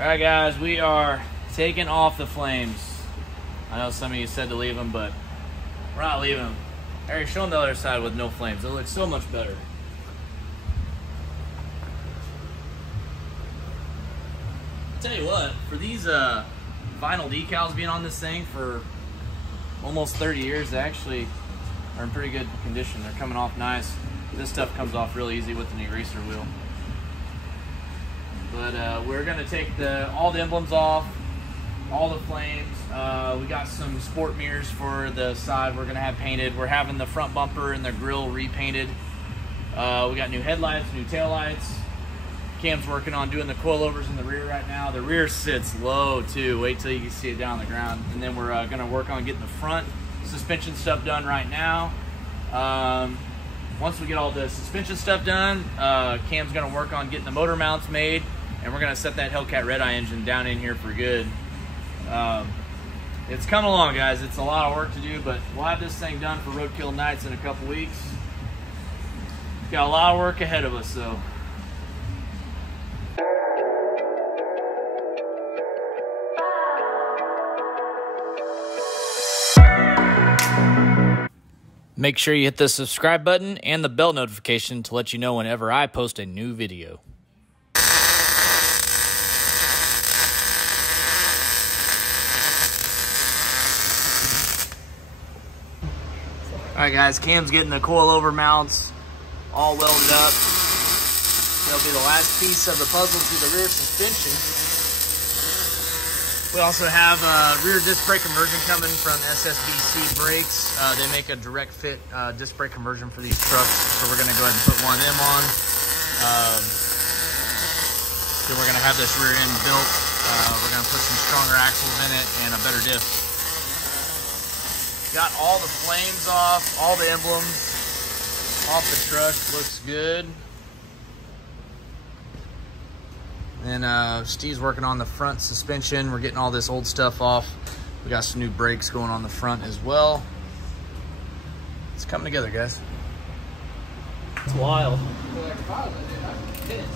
All right, guys, we are taking off the flames. I know some of you said to leave them, but we're not leaving them. Harry, show them the other side with no flames. It looks so much better. I'll tell you what, for these vinyl decals being on this thing for almost 30 years, they actually are in pretty good condition. They're coming off nice. This stuff comes off real easy with an eraser wheel. But we're gonna take all the emblems off, all the flames. We got some sport mirrors for the side we're gonna have painted. We're having the front bumper and the grille repainted. We got new headlights, new taillights. Cam's working on doing the coilovers in the rear right now. The rear sits low too. Wait till you can see it down on the ground. And then we're gonna work on getting the front suspension stuff done right now. Once we get all the suspension stuff done, Cam's gonna work on getting the motor mounts made, and we're gonna set that Hellcat Redeye engine down in here for good. It's coming along, guys. It's a lot of work to do, but we'll have this thing done for Roadkill Nights in a couple weeks. Got a lot of work ahead of us, though. Make sure you hit the subscribe button and the bell notification to let you know whenever I post a new video. Alright guys, Cam's getting the coilover mounts all welded up. That'll be the last piece of the puzzle to the rear suspension. We also have rear disc brake conversion coming from SSBC Brakes. They make a direct fit disc brake conversion for these trucks, so we're gonna go ahead and put one of them on. Then we're gonna have this rear end built. We're gonna put some stronger axles in it and a better diff. Got all the flames off, all the emblems off the truck. Looks good. And Steve's working on the front suspension. We're getting all this old stuff off. We got some new brakes going on the front as well. It's coming together, guys. It's wild.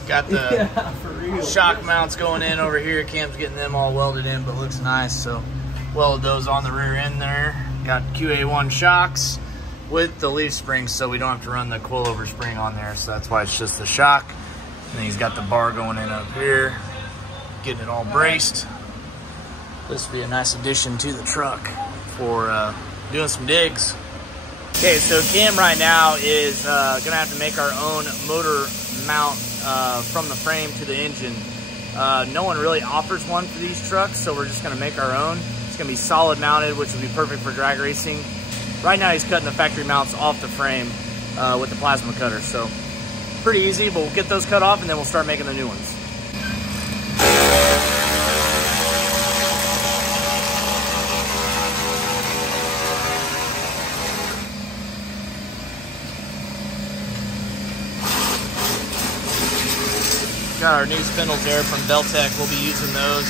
Got the shock mounts going in over here. Cam's getting them all welded in, but looks nice. So welded those on the rear end there. Got QA1 shocks with the leaf springs, so we don't have to run the coilover spring on there. So that's why it's just the shock. And then he's got the bar going in up here, getting it all braced. This will be a nice addition to the truck for doing some digs. Okay, so Cam right now is gonna have to make our own motor mount from the frame to the engine. No one really offers one for these trucks, so we're just gonna make our own. It's gonna be solid mounted, which will be perfect for drag racing. Right now he's cutting the factory mounts off the frame with the plasma cutter, so pretty easy, but we'll get those cut off and then we'll start making the new ones. Got our new spindles there from Beltec. We'll be using those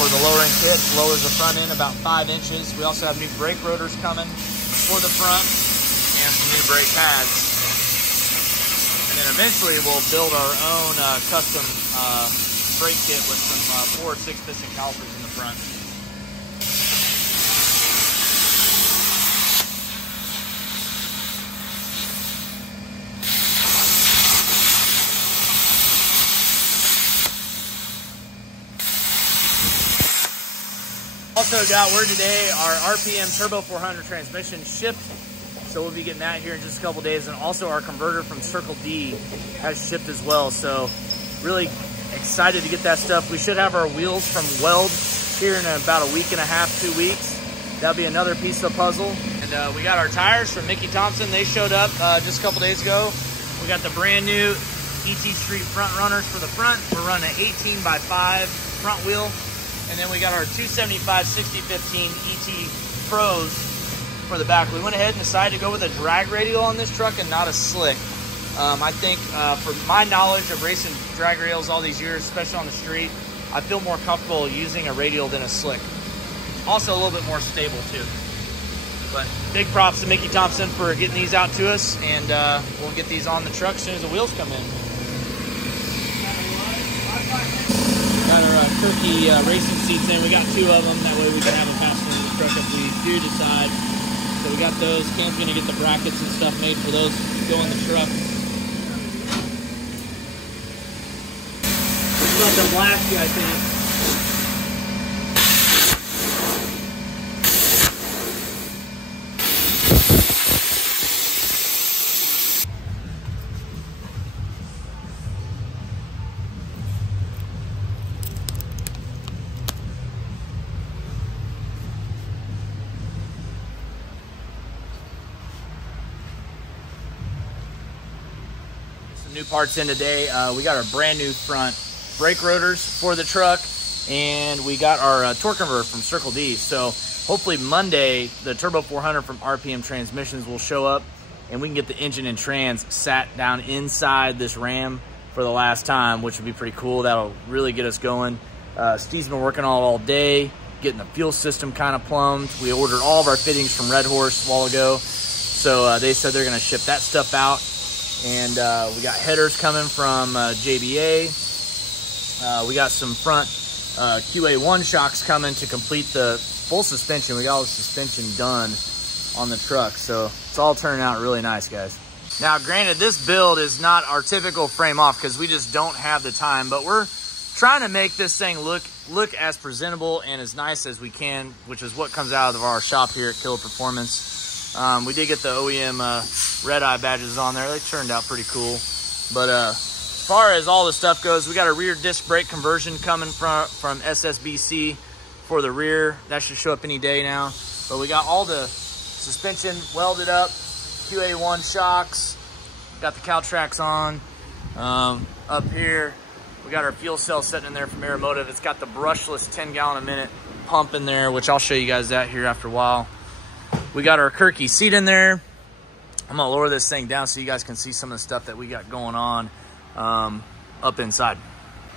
for the lowering kit. Lowers the front end about 5 inches. We also have new brake rotors coming for the front and some new brake pads. And then eventually we'll build our own custom brake kit with some 4 or 6 piston calipers in the front. Also got word today our RPM Turbo 400 transmission shipped. So we'll be getting that here in just a couple days. And also our converter from Circle D has shipped as well. So really excited to get that stuff. We should have our wheels from Weld here in about a week and a half, 2 weeks. That'll be another piece of the puzzle. And we got our tires from Mickey Thompson. They showed up just a couple days ago. We got the brand new ET Street front runners for the front. We're running an 18x5 front wheel. And then we got our 275 6015 ET Pros for the back. We went ahead and decided to go with a drag radial on this truck and not a slick. I think for my knowledge of racing drag rails all these years, especially on the street, I feel more comfortable using a radial than a slick. Also a little bit more stable too. But big props to Mickey Thompson for getting these out to us, and we'll get these on the truck as soon as the wheels come in. Kirky racing seats in. We got 2 of them. That way we can have a passenger in the truck if we do decide. So we got those. Cam's gonna get the brackets and stuff made for those to go in the truck. It's about to blast you, I think. New parts in today. We got our brand new front brake rotors for the truck, and we got our torque converter from Circle D. So hopefully Monday the Turbo 400 from RPM Transmissions will show up, and we can get the engine and trans sat down inside this Ram for the last time, which would be pretty cool. That'll really get us going. Steve's been working on it all day, getting the fuel system kind of plumbed. We ordered all of our fittings from Red Horse a while ago, so they said they're going to ship that stuff out. And we got headers coming from JBA. We got some front QA1 shocks coming to complete the full suspension. We got all the suspension done on the truck, so it's all turning out really nice, guys. Now, granted, this build is not our typical frame off because we just don't have the time, but we're trying to make this thing look as presentable and as nice as we can, which is what comes out of our shop here at Killer Performance. We did get the OEM Redeye badges on there. They turned out pretty cool. But as far as all the stuff goes, we got a rear disc brake conversion coming from SSBC for the rear. That should show up any day now. But we got all the suspension welded up, QA1 shocks, got the Caltrax on. Up here, we got our fuel cell sitting in there from Aeromotive. It's got the brushless 10 gallon a minute pump in there, which I'll show you guys that here after a while. We got our Kirky seat in there. I'm gonna lower this thing down so you guys can see some of the stuff that we got going on up inside.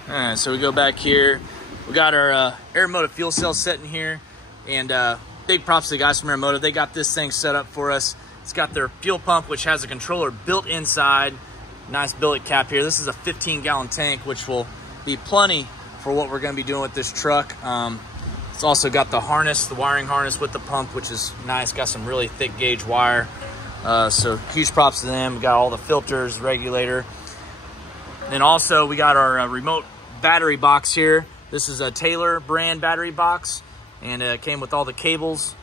All right, so we go back here. We got our Aeromotive fuel cell sitting here, and big props to the guys from Aeromotive. They got this thing set up for us. It's got their fuel pump, which has a controller built inside. Nice billet cap here. This is a 15 gallon tank, which will be plenty for what we're gonna be doing with this truck. It's also got the harness, the wiring harness with the pump, which is nice. Got some really thick gauge wire. So huge props to them. We got all the filters, regulator. And also we got our remote battery box here. This is a Taylor brand battery box, and it came with all the cables,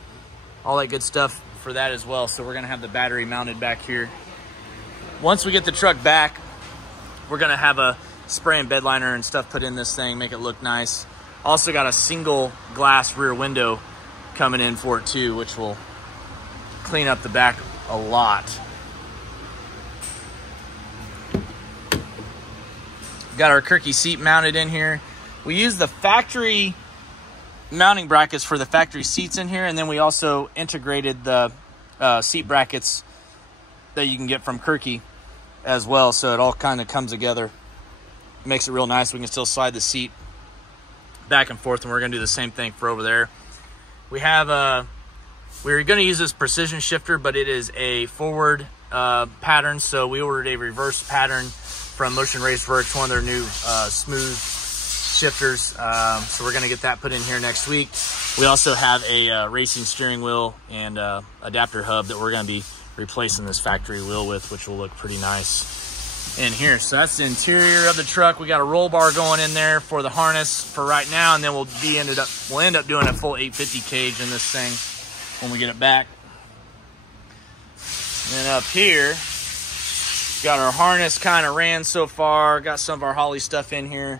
all that good stuff for that as well. So we're gonna have the battery mounted back here. Once we get the truck back, we're gonna have a spray and bed liner and stuff put in this thing, make it look nice. Also got a single glass rear window coming in for it too, which will clean up the back a lot. Got our Kirky seat mounted in here. We use the factory mounting brackets for the factory seats in here, and then we also integrated the seat brackets that you can get from Kirky as well, so it all kind of comes together. Makes it real nice. We can still slide the seat back and forth, and we're gonna do the same thing for over there. We have we're gonna use this precision shifter, but it is a forward pattern, so we ordered a reverse pattern from Motion Race Works, one of their new smooth shifters. So we're gonna get that put in here next week. We also have a racing steering wheel and adapter hub that we're gonna be replacing this factory wheel with, which will look pretty nice in here. So that's the interior of the truck. We got a roll bar going in there for the harness for right now, and then we'll end up doing a full 850 cage in this thing when we get it back. And then up here, got our harness kind of ran so far. Got some of our Holley stuff in here.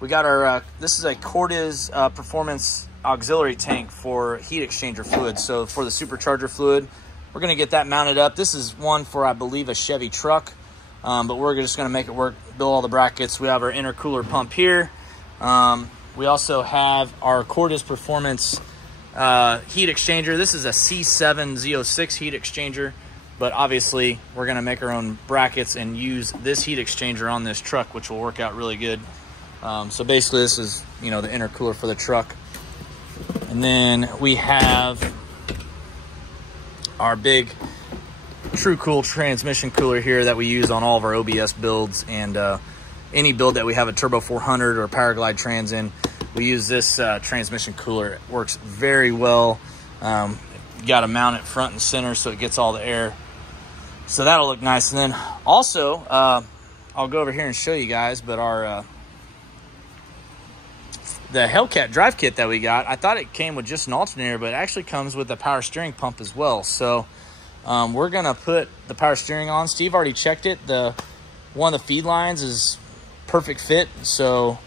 We got our this is a Cortez performance auxiliary tank for heat exchanger fluid. So for the supercharger fluid, we're gonna get that mounted up. This is one for, I believe, a Chevy truck. But we're just going to make it work, build all the brackets. We have our intercooler pump here. We also have our Cortez Performance heat exchanger. This is a C7 Z06 heat exchanger, but obviously we're going to make our own brackets and use this heat exchanger on this truck, which will work out really good. So basically this is, you know, the intercooler for the truck. And then we have our big True Cool transmission cooler here that we use on all of our OBS builds, and any build that we have a Turbo 400 or Powerglide trans in, we use this transmission cooler. It works very well. You got to mount it front and center so it gets all the air. So that'll look nice. And then also, I'll go over here and show you guys, but our the Hellcat drive kit that we got, I thought it came with just an alternator, but it actually comes with a power steering pump as well. So we're gonna put the power steering on. Steve already checked it. One of the feed lines is perfect fit, so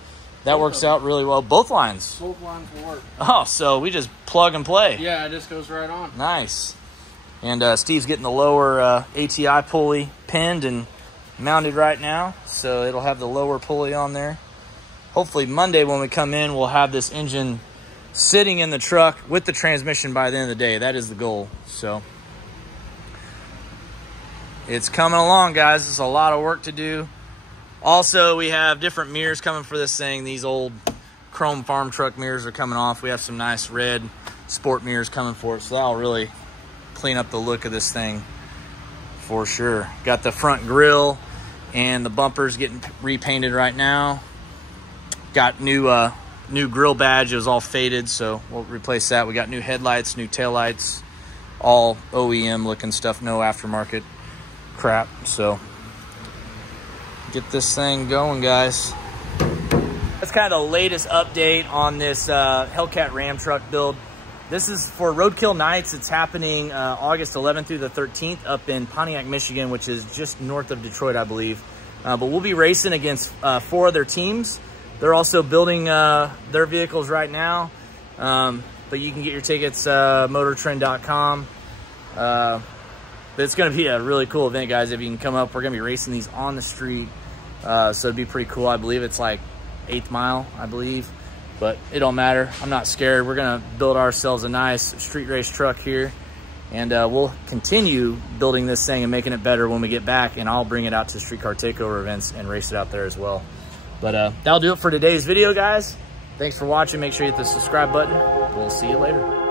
that works out really well. Both lines? Both lines will work. Oh, so we just plug and play. Yeah, it just goes right on. Nice. And Steve's getting the lower ATI pulley pinned and mounted right now, so it'll have the lower pulley on there. Hopefully Monday when we come in, we'll have this engine sitting in the truck with the transmission by the end of the day. That is the goal. So it's coming along, guys. It's a lot of work to do. Also, we have different mirrors coming for this thing. These old chrome farm truck mirrors are coming off. We have some nice red sport mirrors coming for it, so that'll really clean up the look of this thing for sure. Got the front grille and the bumpers getting repainted right now. Got new grill badge. It was all faded, so we'll replace that. We got new headlights, new taillights, all OEM looking stuff, no aftermarket crap. So get this thing going, guys. That's kind of the latest update on this Hellcat Ram truck build. This is for Roadkill Nights. It's happening August 11th through the 13th up in Pontiac, Michigan, which is just north of Detroit, I believe. But we'll be racing against 4 other teams. They're also building their vehicles right now. But you can get your tickets motortrend.com. But it's going to be a really cool event, guys. If you can come up, we're going to be racing these on the street. So it'd be pretty cool. I believe it's like 8th mile, I believe. But it don't matter. I'm not scared. We're going to build ourselves a nice street race truck here. And we'll continue building this thing and making it better when we get back. And I'll bring it out to Street Car Takeover events and race it out there as well. But that'll do it for today's video, guys. Thanks for watching. Make sure you hit the subscribe button. We'll see you later.